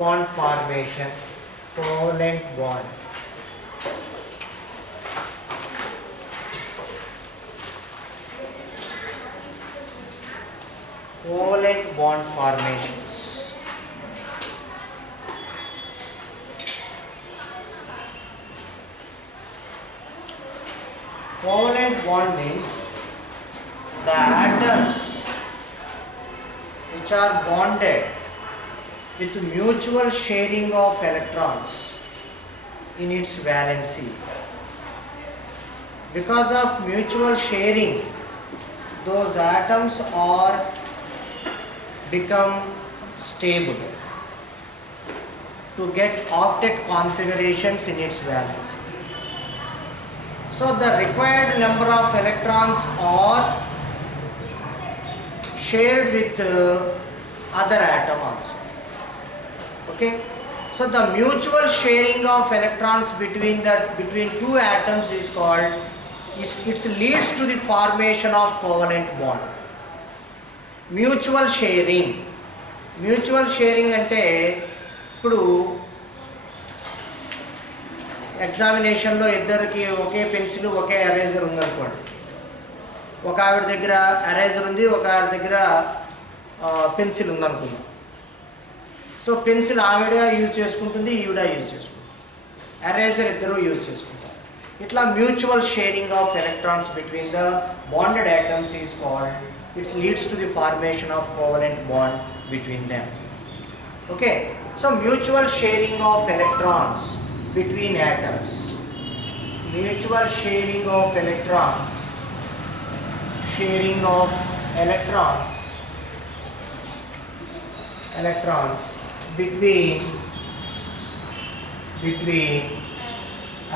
Bond formation, covalent bond. Covalent bond formations. Covalent bond means the atoms which are bonded with mutual sharing of electrons in its valency. Because of mutual sharing, those atoms are become stable to get octet configurations in its valency. So the required number of electrons are shared with other atom also. Okay, so the mutual sharing of electrons between two atoms is called, it leads to the formation of covalent bond. Mutual sharing అంటే ఇప్పుడు ఎగ్జామినేషన్లో ఇద్దరికి ఒకే pencil ఒకే eraser ఉందనుకోండి, ఒక ఆవిడ దగ్గర eraser ఉంది, ఒక ఆవిడ దగ్గర పెన్సిల్ ఉందనుకుందాం. సో పెన్సిల్ ఆవిడ యూజ్ చేసుకుంటుంది, ఈవిడ యూజ్ చేసుకుంటుంది, ఎరేజర్ ఇద్దరు యూజ్ చేసుకుంటారు. ఇట్లా mutual sharing of electrons between the bonded atoms is called, it's leads to the formation of covalent bond between them. Okay, so mutual sharing of electrons between atoms, mutual sharing of electrons between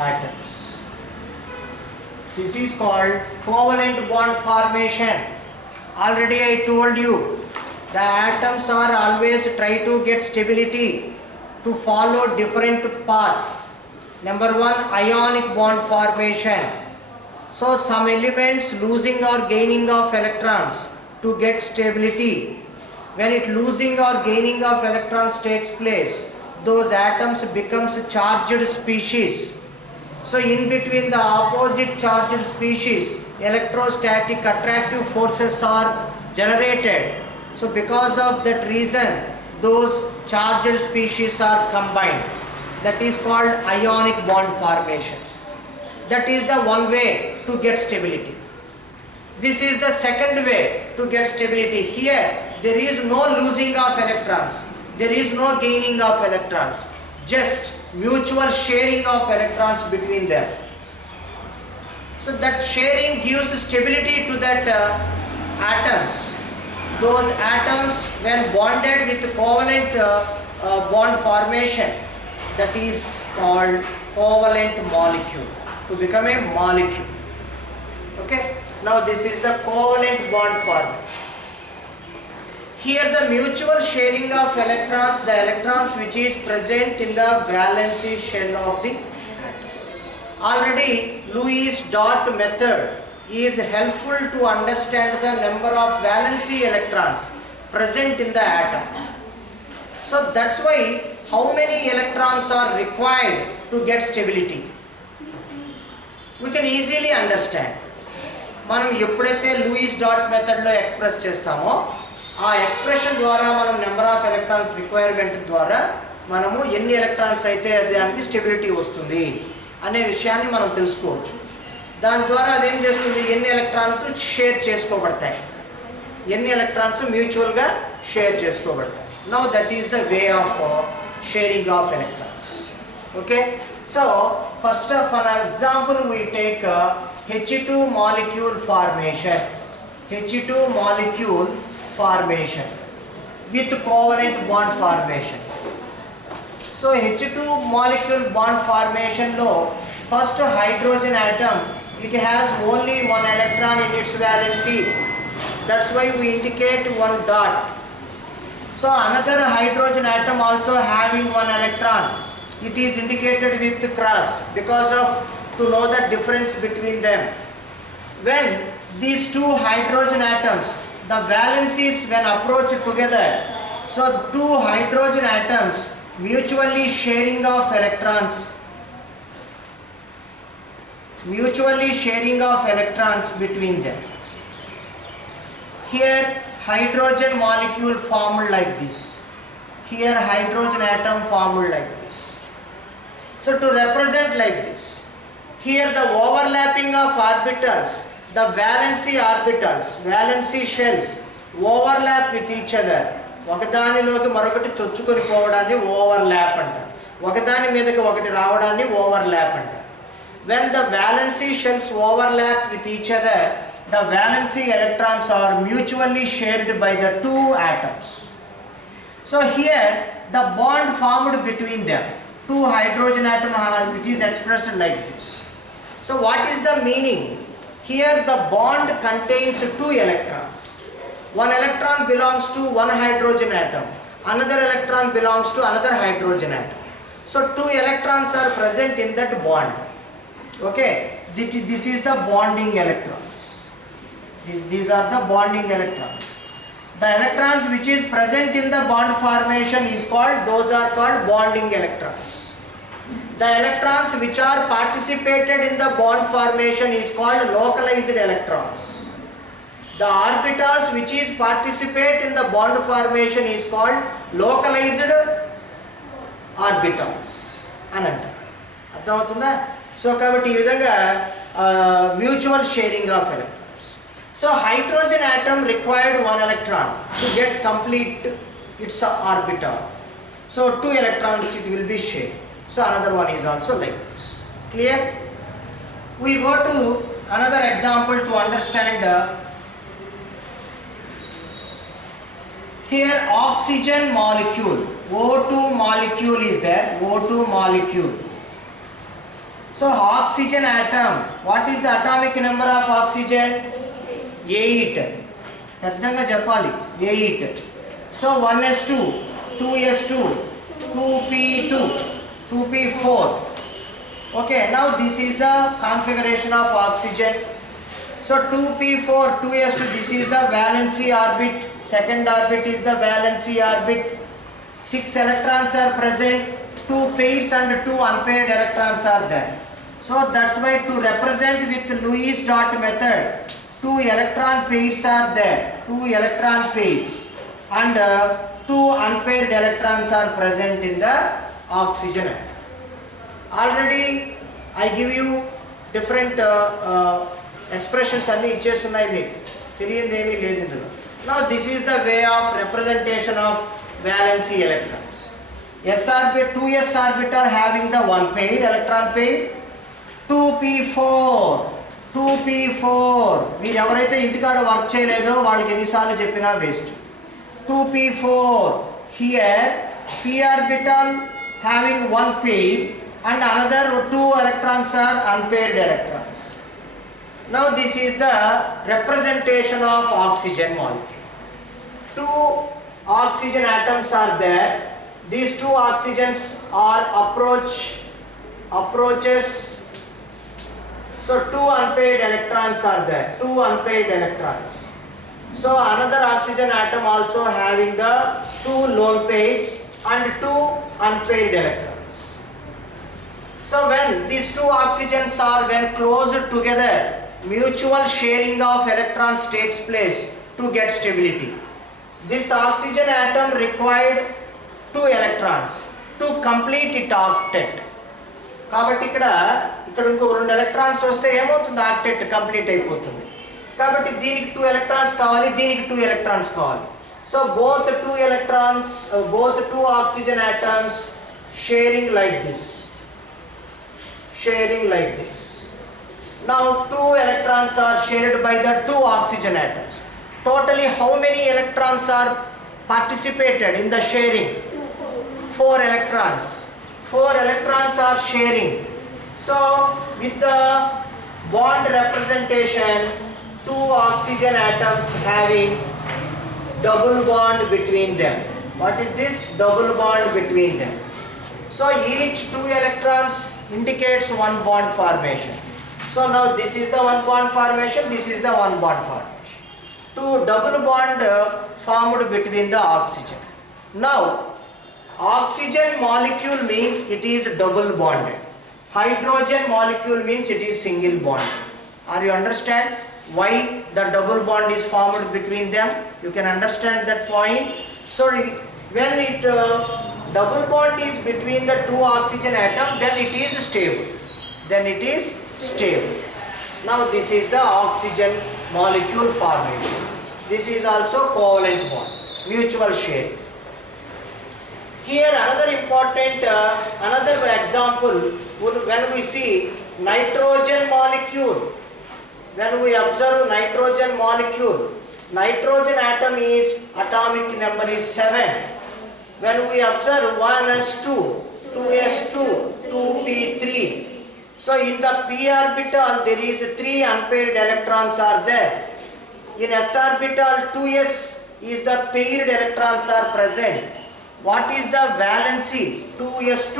atoms. This is called covalent bond formation. Already I told you, the atoms are always try to get stability to follow different paths. Number one, ionic bond formation. So some elements losing or gaining of electrons to get stability. When it losing or gaining of electrons takes place, those atoms becomes charged species. So in between the opposite charged species, electrostatic attractive forces are generated. So because of that reason, those charged species are combined. That is called ionic bond formation. That is the one way to get stability. This is the second way to get stability. Here there is no losing of electrons, there is no gaining of electrons, just mutual sharing of electrons between them. So that sharing gives stability to that atoms. Those atoms, when bonded with covalent bond formation, that is called covalent molecule, to become a molecule. Okay, now this is the covalent bond formation. Here the mutual sharing of electrons, the electrons which is present in the valency shell of the atom. Already Lewis dot method is helpful to understand the number of valency electrons present in the atom. So that's why how many electrons are required to get stability, we can easily understand. మనం ఎప్పుడైతే Louis dot మెథడ్లో express చేస్తామో, ఆ expression ద్వారా మనం number of electrons requirement ద్వారా మనము ఎన్ని ఎలక్ట్రాన్స్ అయితే దానికి స్టెబిలిటీ వస్తుంది అనే విషయాన్ని మనం తెలుసుకోవచ్చు. దాని ద్వారా అదేం చేస్తుంది, ఎన్ని ఎలక్ట్రాన్స్ షేర్ చేసుకోబడతాయి, ఎన్ని ఎలక్ట్రాన్స్ మ్యూచువల్గా షేర్ చేసుకోబడతాయి. Now that is the way of sharing of electrons. Okay, so first of an example we take H2 molecule formation, H2 molecule formation with covalent bond formation. So H2 molecule bond formation lo first hydrogen atom, it has only one electron in its valency, that's why we indicate one dot. So another hydrogen atom also having one electron, it is indicated with cross because of to know the difference between them. When these two hydrogen atoms, the valencies when approached together, So two hydrogen atoms mutually sharing of electrons, between them. Here hydrogen molecule formed like this. Here hydrogen atom formed like this. So to represent like this, here the overlapping of orbitals, the valency orbitals, valency shells overlap with each other. ఒకదానిలోకి మరొకటి చొచ్చుకొని పోవడాన్ని overlap అంటారు. ఒకదాని మీదకి ఒకటి రావడాన్ని overlap అంటారు. When the valency shells overlap with each other, the valency electrons are mutually shared by the two atoms. So here the bond formed between them, two hydrogen atom, it is expressed like this. So what is the meaning? Here the bond contains two electrons. One electron belongs to one hydrogen atom, another electron belongs to another hydrogen atom. So two electrons are present in that bond. Okay, this is the bonding electrons. These are the bonding electrons. The electrons which is present in the bond formation is called, those are called bonding electrons. The electrons which are participated in the bond formation is called localized electrons. The orbitals which is participate in the bond formation is called localized orbitals అని అంటారు. అర్థమవుతుందా? So కాబట్టి ఈ విధంగా mutual sharing of electrons. So hydrogen atom required one electron to get complete its orbital. So two electrons it will be shared. So another one is also like this. Clear? We go to another example to understand. Here oxygen molecule, O2 molecule is there, O2 molecule. So oxygen atom, what is the atomic number of oxygen? 8. పెద్దగా చెప్పాలి, 8. So 1s2, 2s2, 2p2, 2p4. Okay, now this is the configuration of oxygen. So 2p4, 2s2, this is the valency orbit, second orbit is the valency orbit. 6 electrons are present, 2 pairs and 2 unpaired electrons are there. So that's why to represent with Lewis dot method, 2 electron pairs are there, 2 electron pairs, and 2 unpaired electrons are present in the oxygen atom. Already I give you different expressions అన్ని ఇచ్చేస్తున్నాయి మీకు, తెలియదు ఏమీ లేదు ఇందులో. Now this is the way of representation of valency electrons. S orbit, 2s orbital having the one pair, electron pair, 2p4, 2p4. మీరు ఎవరైతే ఇంటికాడ work చేయలేదో వాళ్ళకి ఎన్నిసార్లు చెప్పినా waste. 2p4. Here p orbital having one pair and another 2 electrons are unpaired electrons. Now this is the representation of oxygen molecule. 2 oxygen atoms are there. These 2 oxygens are approaches. So 2 unpaired electrons are there, 2 unpaired electrons. So another oxygen atom also having the 2 lone pairs and 2 unpaired electrons. So when these 2 oxygens are when closed together, mutual sharing of electrons takes place to get stability. This oxygen atom required 2 electrons to complete its octet. కాబట్టి ఇక్కడ ఇంకో 2 electrons వస్తే ఏమవుతుంది, octet complete అయిపోతుంది. కాబట్టి దీనికి 2 electrons కావాలి, దీనికి 2 ఎలక్ట్రాన్స్ కావాలి. So both 2 electrons, both 2 oxygen atoms sharing like this, sharing like this. Now 2 electrons are shared by the 2 oxygen atoms. Totally how many electrons are participated in the sharing? 4 electrons. 4 electrons are sharing. So with the bond representation, 2 oxygen atoms having double bond between them. What is this? Double bond between them. So each 2 electrons indicates one bond formation. So now this is the one bond formation, this is the one bond formation. 2 double bond formed between the oxygen. Now Oxygen molecule means it is double bonded. Hydrogen molecule means it is single bonded. Are you understand why the double bond is formed between them? You can understand that point. So when it double bond is between the two oxygen atom, then it is stable. Then it is stable. Now this is the oxygen molecule formation. This is also covalent bond, mutual share. Here another important, another example, when we see nitrogen molecule, when we observe nitrogen molecule, nitrogen atom is atomic number is 7. When we observe 1s2, 2s2, 2p3. So in the p orbital there is 3 unpaired electrons are there. In s orbital 2s is the paired electrons are present. What is the valency? 2s2,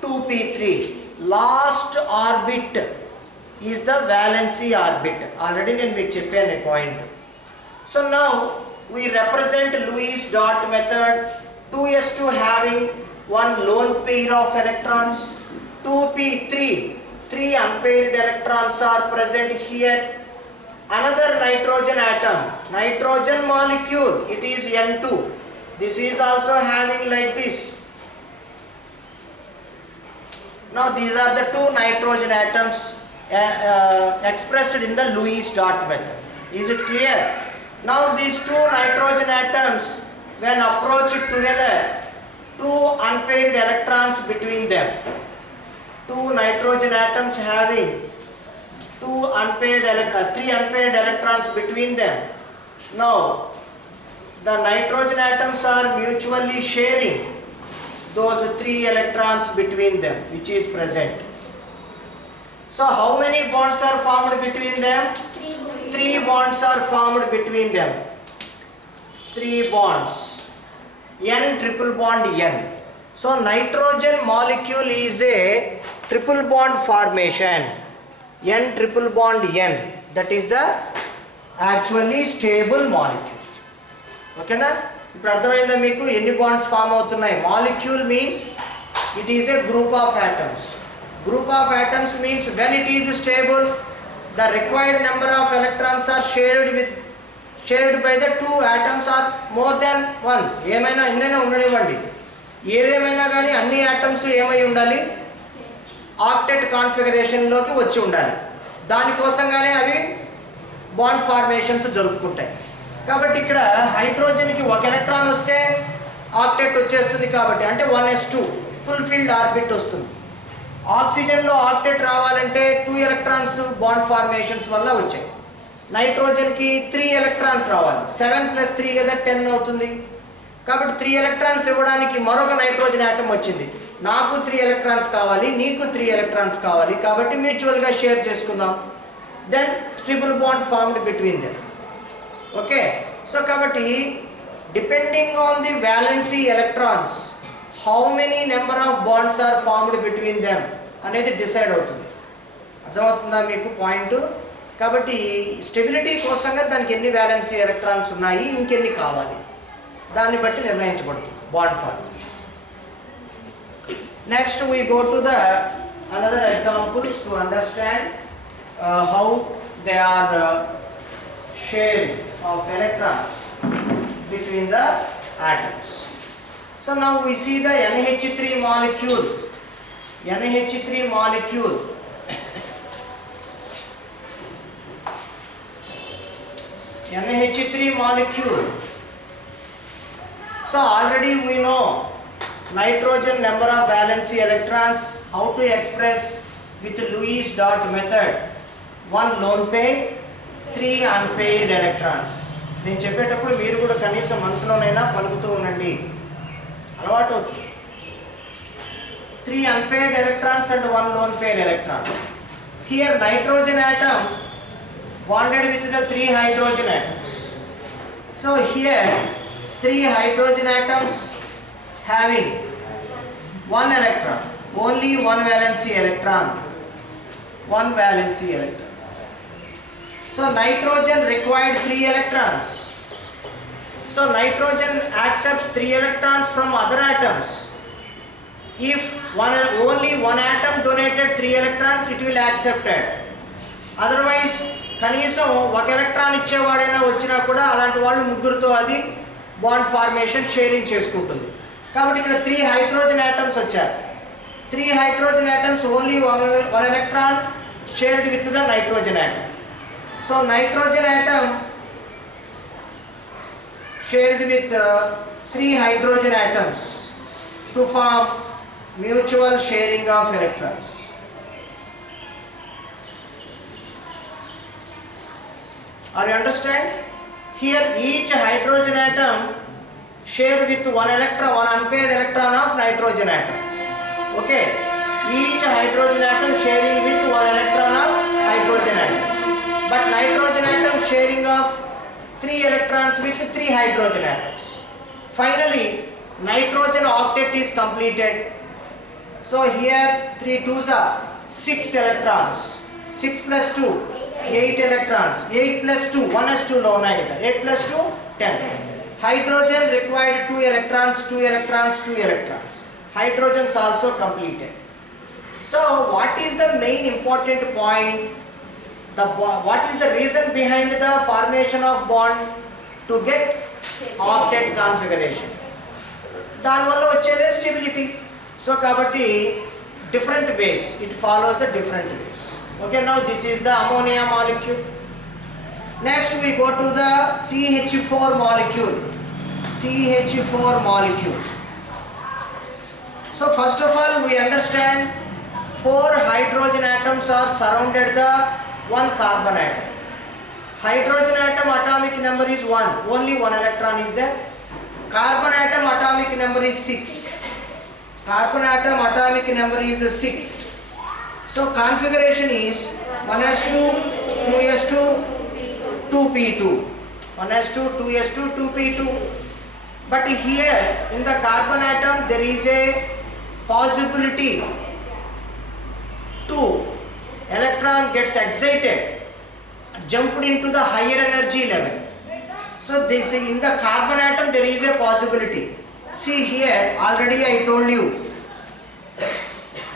2p3. Last orbit is the valency orbit. Already నేను మీకు చెప్పాను a point. So now we represent Lewis dot method. 2s2 having one lone pair of electrons. 2p3, 3 unpaired electrons are present here. Another nitrogen atom, nitrogen molecule, it is N2. This is also having like this. Now these are the two nitrogen atoms expressed in the Lewis dot method. Is it clear? Now these two nitrogen atoms, when approached together, 2 unpaired electrons between them. 2 nitrogen atoms having 3 unpaired electrons between them. Now the nitrogen atoms are mutually sharing those 3 electrons between them, which is present. So how many bonds are formed between them? 3 bonds are formed between them. 3 bonds. N triple bond N. So nitrogen molecule is a triple bond formation. N triple bond N. That is the actually stable molecule. Okay na? ఇప్పుడు అర్థమైందా మీకు ఎన్ని bonds form అవుతున్నాయి? Molecule means it is a group of atoms. Group of atoms means when it is stable the required number of electrons are shared by the 2 atoms or more than 1. ఏమైనా ఎన్నైనా ఉండనివ్వండి, ఏదేమైనా కానీ అన్ని atoms ఏమై ఉండాలి? Octet కాన్ఫిగరేషన్లోకి వచ్చి ఉండాలి. దానికోసంగానే అవి బాండ్ ఫార్మేషన్స్ జరుపుకుంటాయి. కాబట్టి ఇక్కడ హైడ్రోజన్కి 1 ఎలక్ట్రాన్ వస్తే ఆక్టెట్ వచ్చేస్తుంది కాబట్టి, అంటే 1s2 ఫుల్ఫిల్డ్ ఆర్బిట్ వస్తుంది. ఆక్సిజన్లో ఆక్టెట్ రావాలంటే 2 ఎలక్ట్రాన్స్ బాండ్ ఫార్మేషన్స్ వల్ల వచ్చాయి. నైట్రోజన్కి 3 ఎలక్ట్రాన్స్ రావాలి. 7 + 3 కదా 10 అవుతుంది. కాబట్టి 3 ఎలక్ట్రాన్స్ ఇవ్వడానికి మరొక నైట్రోజన్ ఆటమ్ వచ్చింది. నాకు 3 ఎలక్ట్రాన్స్ కావాలి, నీకు 3 ఎలక్ట్రాన్స్ కావాలి, కాబట్టి మ్యూచువల్గా షేర్ చేసుకుందాం. Then triple bond formed between them. Okay, so కాబట్టి depending on the valency electrons how many number of bonds are formed between them అనేది డిసైడ్ అవుతుంది. అర్థమవుతుందా మీకు పాయింట్? కాబట్టి స్టెబిలిటీ కోసంగా దానికి ఎన్ని వ్యాలెన్సీ ఎలక్ట్రాన్స్ ఉన్నాయి, ఇంకెన్ని కావాలి, దాన్ని బట్టి నిర్ణయించబడుతుంది bond formation. Next we go to the another examples to understand how they are sharing of electrons between the atoms. So now we see the NH3 molecule. NH3 molecule. NH3 molecule. So already we know nitrogen number of valency electrons, how to express with Lewis dot method. 1 lone pair, 3 unpaired electrons. నేను చెప్పేటప్పుడు మీరు కూడా కనీసం మనసులోనైనా పలుకుతూ ఉండండి, అలవాటు అవుతుంది. 3 unpaired electrons and 1 lone pair electron. Here nitrogen atom bonded with the 3 hydrogen atoms. So here 3 hydrogen atoms having 1 electron, only 1 valency electron. 1 valency electron. So nitrogen required 3 electrons. So nitrogen accepts 3 electrons from other atoms. If only one atom donated 3 electrons, it will accept it. Otherwise కనీసం ఒక electron ఇచ్చేవాడైనా వచ్చినా కూడా అలాంటి వాళ్ళు ముగ్గురుతో అది bond formation sharing చేసుకుంటుంది. కాబట్టి ఇక్కడ 3 హైడ్రోజన్ ఆటమ్స్ వచ్చారు. 3 hydrogen atoms, only one electron shared with the nitrogen atom. So nitrogen atom shared with 3 hydrogen atoms to form mutual sharing of electrons. Are you understand? Here each hydrogen atom shared with one unpaired electron of nitrogen atom. Okay, each hydrogen atom sharing with one electron of hydrogen atom, but nitrogen atom sharing of 3 electrons with 3 hydrogen atoms. Finally nitrogen octet is completed. So here 3 2s are 6 electrons, 6 plus 2 8 electrons, 8 plus 2 1 is 2 lo unnai kada, 8 plus 2 10. Hydrogen required 2 electrons, 2 electrons, 2 electrons. Hydrogens also completed. So what is the main important point? What is the reason behind the formation of bond? To get octet configuration. దాని వల్ల వచ్చేదే stability. So కాబట్టి different ways, it follows the different ways. Okay, now this is the ammonia molecule. Next we go to the CH4 molecule. CH4 molecule. So first of all we understand 4 hydrogen atoms are surrounded the 1 carbon atom. Hydrogen atom atomic number is 1, only 1 electron is there. Carbon atom atomic number is 6. Carbon atom atomic number is 6. So configuration is 1s2, 2s2, 2p2. 1s2, 2s2, 2p2. But here in the carbon atom there is a possibility to electron gets excited, jumped into the higher energy level. So this in the carbon atom there is a possibility. See here, already I told you,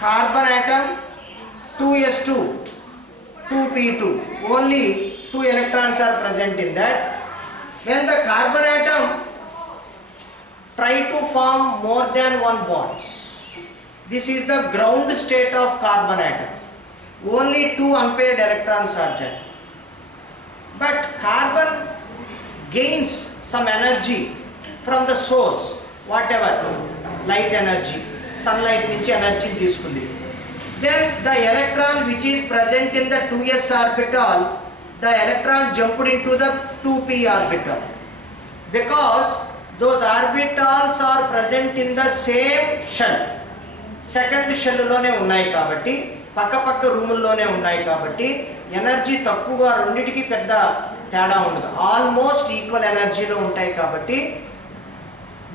carbon atom 2s2, 2p2, only 2 electrons are present in that. When the carbon atom try to form more than 1 bonds, this is the ground state of carbon atom. Only 2 unpaired electrons are there. But carbon gains some energy from the source, whatever, light energy, sunlight nunchi energy తీసుకుంది. Then the electron which is present in the 2s orbital, the electron jumped into the 2p orbital. Because those orbitals are present in the same shell, second షెల్లోనే ఉన్నాయి కాబట్టి, పక్క పక్క రూముల్లోనే ఉన్నాయి కాబట్టి energy తక్కువగా, రెండిటికి పెద్ద తేడా ఉండదు, ఆల్మోస్ట్ ఈక్వల్ ఎనర్జీలో ఉంటాయి కాబట్టి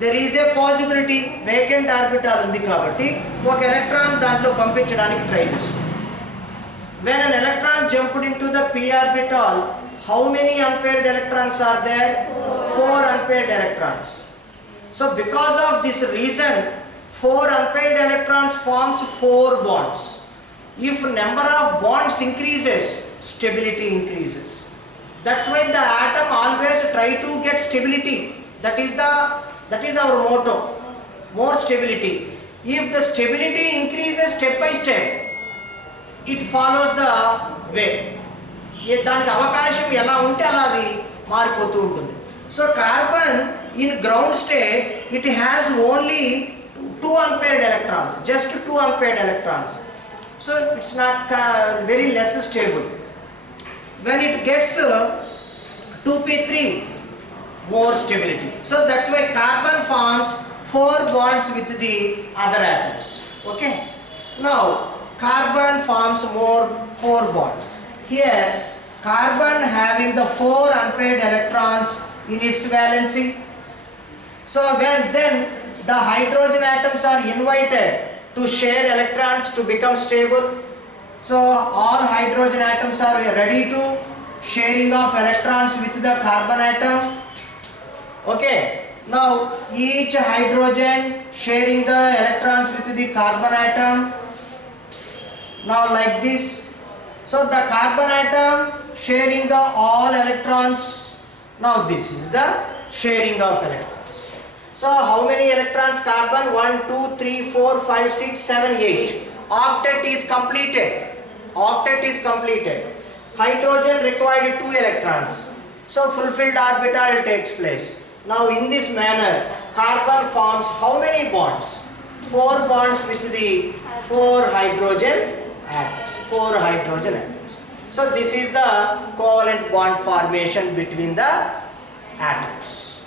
there is a possibility. Vacant orbital ఉంది కాబట్టి ఒక ఎలక్ట్రాన్ దాంట్లో పంపించడానికి ట్రై చేస్తుంది. When an electron jumped into the p orbital, how many unpaired electrons are there? 4 unpaired electrons. So because of this reason 4 unpaired electrons forms 4 bonds. If number of bonds increases, stability increases. That's why the atom always try to get stability. That is our motto, more stability. If the stability increases step by step, it follows the way. దానికి అవకాశం ఎలా ఉంటే అలా అది మారిపోతూ ఉంటుంది. So carbon in ground state it has only 2 unpaired electrons, just 2 unpaired electrons. So it's not very less stable. When it gets 2p3, more stability. So that's why carbon forms 4 bonds with the other atoms. Okay, now carbon forms 4 bonds. Here carbon having the 4 unpaired electrons in its valency. So then the hydrogen atoms are invited to share electrons to become stable. So all hydrogen atoms are ready to sharing of electrons with the carbon atom. Okay, Now each hydrogen sharing the electrons with the carbon atom. Now like this. So the carbon atom sharing the all electrons. Now this is the sharing of electrons. So how many electrons carbon? 1, 2, 3, 4, 5, 6, 7, 8. Octet is completed. Octet is completed. Hydrogen required 2 electrons. So fulfilled orbital takes place. Now in this manner, carbon forms how many bonds? 4 bonds with the 4 hydrogen atoms. 4 hydrogen atoms. So this is the covalent bond formation between the atoms.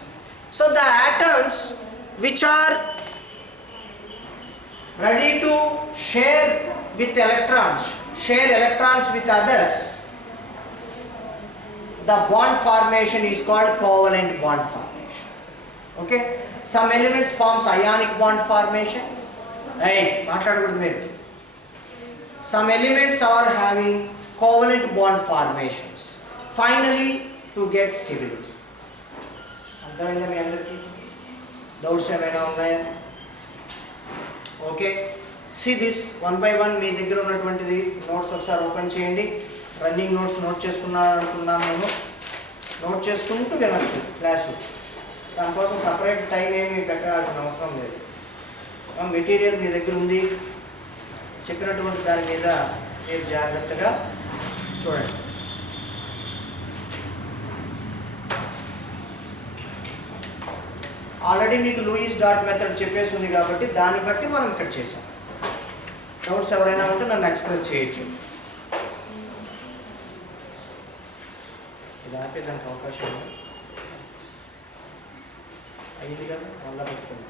So the atoms which are ready to share with electrons, share electrons with others, the bond formation is called covalent bond formation. Okay, some elements forms ionic bond formation. Hey, some elements are having covalent bond formations. Finally, to get stability. Doubts okay, see this one by one. మీ దగ్గర ఉన్నటువంటిది notes ఒకసారి open చేయండి. Running notes note చేసుకున్నాను నేను. Note చేసుకుంటూ వినొచ్చు class. దానికోసం separate time ఏమి పెట్టాల్సిన అవసరం లేదు. మెటీరియల్ మీ దగ్గర ఉంది. చెప్పినటువంటి దాని మీద మీరు జాగ్రత్తగా చూడండి. ఆల్రెడీ మీకు లూయిస్ డాట్ మెథడ్ చెప్పేసి ఉంది కాబట్టి దాన్ని బట్టి మనం ఇక్కడ చేసాం. డౌట్స్ ఎవరైనా ఉంటే నన్ను ఎక్స్ప్రెస్ చేయొచ్చు. ఇది ఆపేదానికి అవకాశం అయింది కదా, మళ్ళీ పెట్టుకోండి.